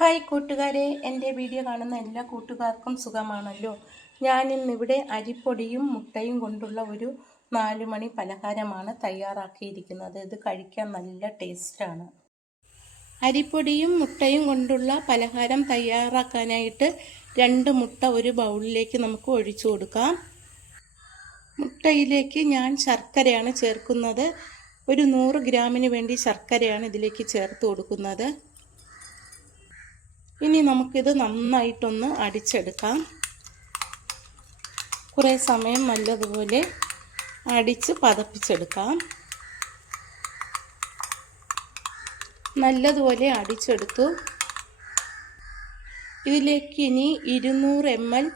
Hi കൂട്ടുകാരെ, എൻ്റെ video കാണുന്ന എല്ലാ കൂട്ടുകാർക്കും സുഖമാണല്ലോ. ഞാനിന്നിവിടെ അരിപ്പൊടിയും മുട്ടയും കൊണ്ടുള്ള ഒരു 4 മണി പലഹാരമാണ് തയ്യാറാക്കിയിരിക്കുന്നത്. ഇത് കഴിക്കാൻ നല്ല ടേസ്റ്റാണ്. അരിപ്പൊടിയും മുട്ടയും കൊണ്ടുള്ള പലഹാരം തയ്യാറാക്കാനായിട്ട് 2 മുട്ട ഒരു ബൗളിലേക്ക് നമുക്ക് ഒഴിച്ചു കൊടുക്കാം. മുട്ടയിലേക്ക് ഞാൻ ശർക്കരയാണ് ചേർക്കുന്നത്. ഒരു 100 ഗ്രാമിന് വേണ്ടി ശർക്കരയാണ് ഇതിലേക്ക് ചേർത്ത് കൊടുക്കുന്നത്. ഇനി നമുക്കിത് നന്നായിട്ടൊന്ന് അടിച്ചെടുക്കാം. കുറേ സമയം നല്ലതുപോലെ അടിച്ച് പതപ്പിച്ചെടുക്കാം. നല്ലതുപോലെ അടിച്ചെടുത്തു. ഇതിലേക്ക് ഇനി 200 ml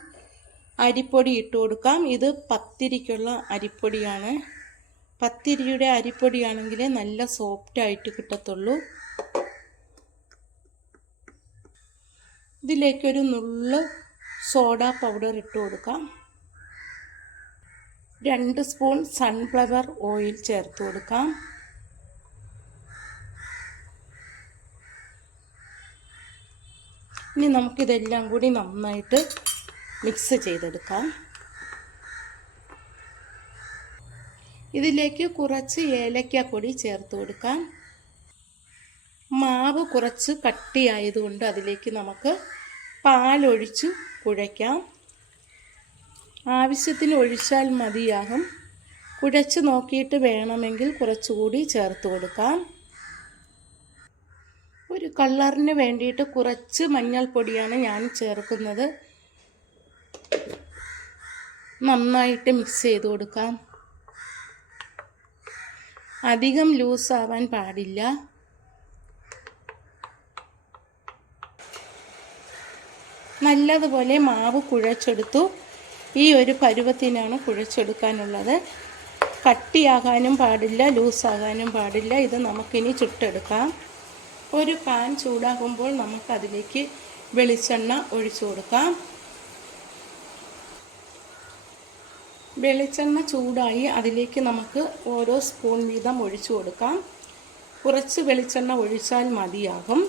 അരിപ്പൊടി ഇട്ട് കൊടുക്കാം. ഇത് പത്തിരിക്കുള്ള അരിപ്പൊടിയാണ്. പത്തിരിയുടെ അരിപ്പൊടിയാണെങ്കിൽ നല്ല സോഫ്റ്റായിട്ട് കിട്ടത്തുള്ളൂ. ഇതിലേക്കൊരു നുള്ള് സോഡ പൗഡർ ഇട്ട് കൊടുക്കാം. 2 സ്പൂൺ സൺഫ്ലവർ ഓയിൽ ചേർത്ത് കൊടുക്കാം. ഇനി നമുക്കിതെല്ലാം കൂടി നന്നായിട്ട് മിക്സ് ചെയ്തെടുക്കാം. ഇതിലേക്ക് കുറച്ച് ഏലക്കാപ്പൊടി ചേർത്ത് കൊടുക്കാം. മാവ് കുറച്ച് കട്ടിയായതുകൊണ്ട് അതിലേക്ക് നമുക്ക് പാലൊഴിച്ച് കുഴയ്ക്കാം. ആവശ്യത്തിന് ഒഴിച്ചാൽ മതിയാകും. കുഴച്ച് നോക്കിയിട്ട് വേണമെങ്കിൽ കുറച്ചുകൂടി ചേർത്ത് കൊടുക്കാം. ഒരു കളറിന് വേണ്ടിയിട്ട് കുറച്ച് മഞ്ഞൾപ്പൊടിയാണ് ഞാൻ ചേർക്കുന്നത്. നന്നായിട്ട് മിക്സ് ചെയ്ത് കൊടുക്കാം. അധികം ലൂസാവാൻ പാടില്ല. നല്ലതുപോലെ മാവ് കുഴച്ചെടുത്തു. ഈ ഒരു പരുവത്തിനാണ് കുഴച്ചെടുക്കാനുള്ളത്. കട്ടിയാകാനും പാടില്ല, ലൂസാകാനും പാടില്ല. ഇത് നമുക്കിനി ചുട്ടെടുക്കാം. ഒരു പാൻ ചൂടാകുമ്പോൾ നമുക്കതിലേക്ക് വെളിച്ചെണ്ണ ഒഴിച്ചു കൊടുക്കാം. വെളിച്ചെണ്ണ ചൂടായി അതിലേക്ക് നമുക്ക് ഓരോ സ്പൂൺ വീതം ഒഴിച്ചു കൊടുക്കാം. കുറച്ച് വെളിച്ചെണ്ണ ഒഴിച്ചാൽ മതിയാകും.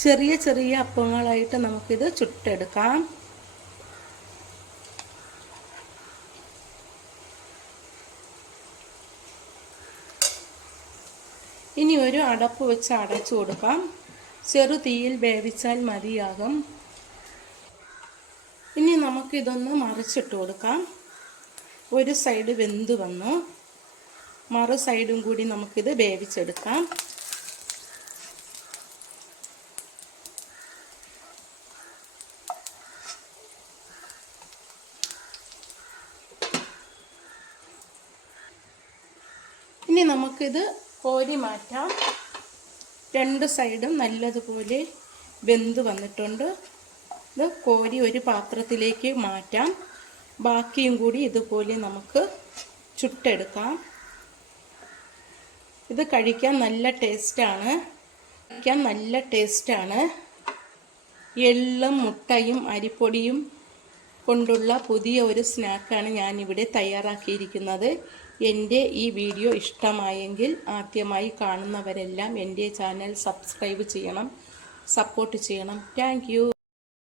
ചെറിയ ചെറിയ അപ്പങ്ങളായിട്ട് നമുക്കിത് ചുട്ടെടുക്കാം. ഇനി ഒരു അടപ്പ് വെച്ച് അടച്ചു കൊടുക്കാം. ചെറു തീയിൽ വേവിച്ചാൽ മതിയാകും. ഇനി നമുക്കിതൊന്ന് മറിച്ചിട്ട് കൊടുക്കാം. ഒരു സൈഡ് വെന്ത് വന്നു. മറു സൈഡും കൂടി നമുക്കിത് വേവിച്ചെടുക്കാം. ഇനി നമുക്കിത് കോരി മാറ്റാം. 2 സൈഡും നല്ലതുപോലെ വെന്ത് വന്നിട്ടുണ്ട്. ഇത് കോരി ഒരു പാത്രത്തിലേക്ക് മാറ്റാം. ബാക്കിയും കൂടി ഇതുപോലെ നമുക്ക് ചുട്ടെടുക്കാം. ഇത് കഴിക്കാൻ നല്ല ടേസ്റ്റാണ്. എള്ളും മുട്ടയും അരിപ്പൊടിയും കൊണ്ടുള്ള പുതിയ ഒരു സ്നാക്കാണ് ഞാനിവിടെ തയ്യാറാക്കിയിരിക്കുന്നത്. എൻ്റെ ഈ വീഡിയോ ഇഷ്ടമായെങ്കിൽ ആദ്യമായി കാണുന്നവരെല്ലാം എൻ്റെ ചാനൽ സബ്സ്ക്രൈബ് ചെയ്യണം, സപ്പോർട്ട് ചെയ്യണം. Thank you.